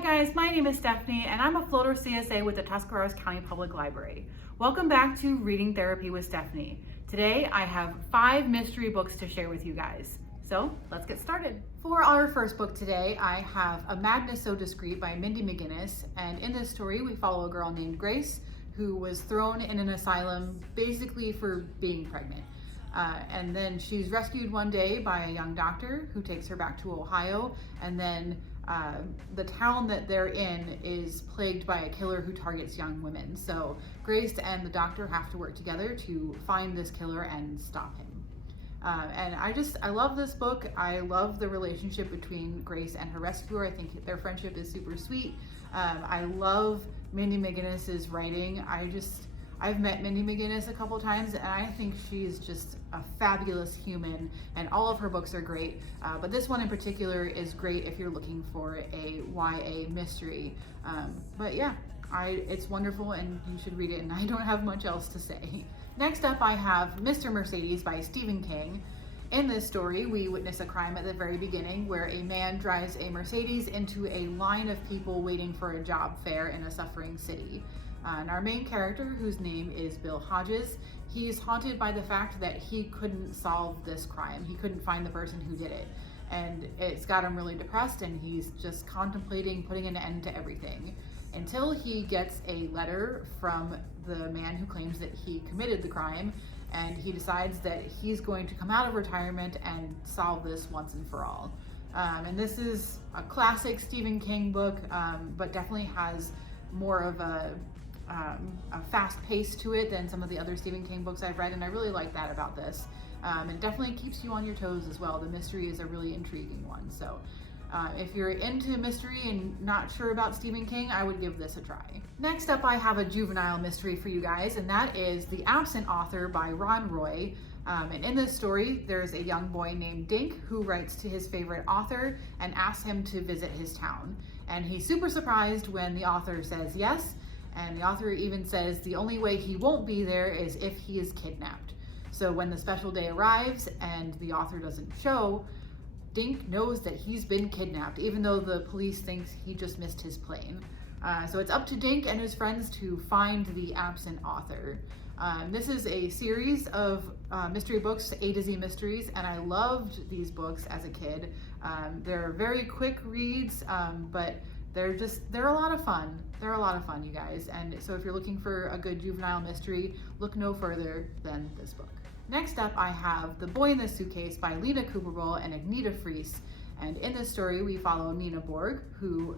Hi guys, my name is Stephanie and I'm a floater CSA with the Tuscarawas County Public Library. Welcome back to Reading Therapy with Stephanie. Today I have 5 mystery books to share with you guys. So let's get started. For our first book today, I have A Madness So Discreet by Mindy McGinnis, and in this story we follow a girl named Grace who was thrown in an asylum basically for being pregnant. And then she's rescued one day by a young doctor who takes her back to Ohio, and then the town that they're in is plagued by a killer who targets young women. So Grace and the doctor have to work together to find this killer and stop him. And I love this book. I love the relationship between Grace and her rescuer. I think their friendship is super sweet. I love Mindy McGinnis's writing. I've met Mindy McGinnis a couple times and I think she's just a fabulous human, and all of her books are great. But this one in particular is great if you're looking for a YA mystery. But yeah, it's wonderful and you should read it, and I don't have much else to say. Next up I have Mr. Mercedes by Stephen King. In this story, we witness a crime at the very beginning where a man drives a Mercedes into a line of people waiting for a job fair in a suffering city. And our main character, whose name is Bill Hodges, he's haunted by the fact that he couldn't solve this crime. He couldn't find the person who did it. And it's got him really depressed, and he's just contemplating putting an end to everything until he gets a letter from the man who claims that he committed the crime, and he decides that he's going to come out of retirement and solve this once and for all. And this is a classic Stephen King book, but definitely has more of a fast pace to it than some of the other Stephen King books I've read, and I really like that about this. It definitely keeps you on your toes as well. The mystery is a really intriguing one. So if you're into mystery and not sure about Stephen King, I would give this a try. Next up, I have a juvenile mystery for you guys, and that is The Absent Author by Ron Roy. And in this story, there's a young boy named Dink who writes to his favorite author and asks him to visit his town. And he's super surprised when the author says yes, and the author even says the only way he won't be there is if he is kidnapped. So when the special day arrives and the author doesn't show, Dink knows that he's been kidnapped, even though the police thinks he just missed his plane. So it's up to Dink and his friends to find the absent author. This is a series of mystery books, A to Z mysteries, and I loved these books as a kid. They're very quick reads, but they're a lot of fun. They're a lot of fun, you guys. And so if you're looking for a good juvenile mystery, look no further than this book. Next up, I have The Boy in the Suitcase by Lena Cooperbull and Agneta Fries. And in this story, we follow Nina Borg, who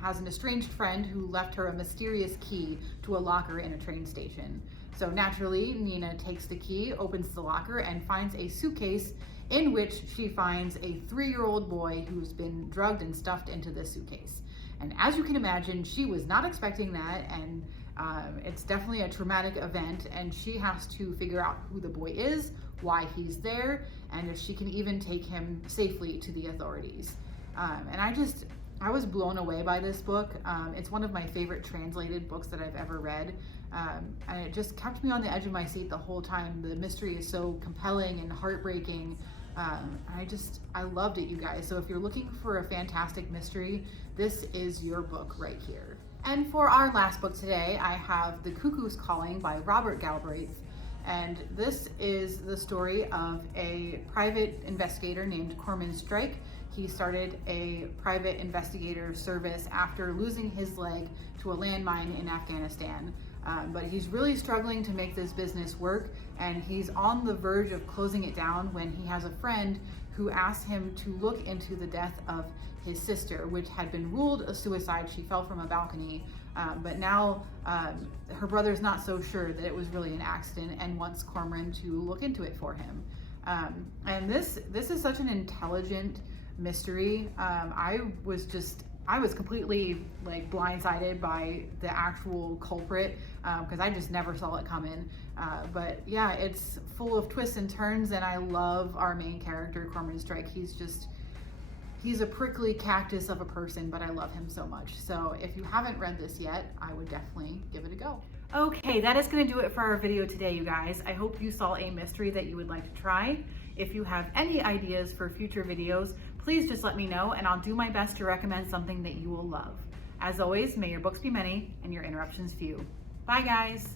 has an estranged friend who left her a mysterious key to a locker in a train station. So naturally, Nina takes the key, opens the locker, and finds a suitcase in which she finds a 3-year-old boy who's been drugged and stuffed into this suitcase. And as you can imagine, she was not expecting that, and it's definitely a traumatic event, and she has to figure out who the boy is, why he's there, and if she can even take him safely to the authorities. And I was blown away by this book. It's one of my favorite translated books that I've ever read, and it just kept me on the edge of my seat the whole time. The mystery is so compelling and heartbreaking. I loved it, you guys. So if you're looking for a fantastic mystery, this is your book right here. And for our last book today, I have The Cuckoo's Calling by Robert Galbraith. And this is the story of a private investigator named Corman Strike. He started a private investigator service after losing his leg to a landmine in Afghanistan. But he's really struggling to make this business work, and he's on the verge of closing it down when he has a friend who asks him to look into the death of his sister, which had been ruled a suicide. She fell from a balcony, but now her brother's not so sure that it was really an accident and wants Corman to look into it for him. And this is such an intelligent mystery. I was completely like blindsided by the actual culprit because I just never saw it coming. But yeah, it's full of twists and turns, and I love our main character, Corman Strike. He's a prickly cactus of a person, but I love him so much. So if you haven't read this yet, I would definitely give it a go. Okay, that is going to do it for our video today, you guys. I hope you saw a mystery that you would like to try. If you have any ideas for future videos, please just let me know and I'll do my best to recommend something that you will love. As always, may your books be many and your interruptions few. Bye guys.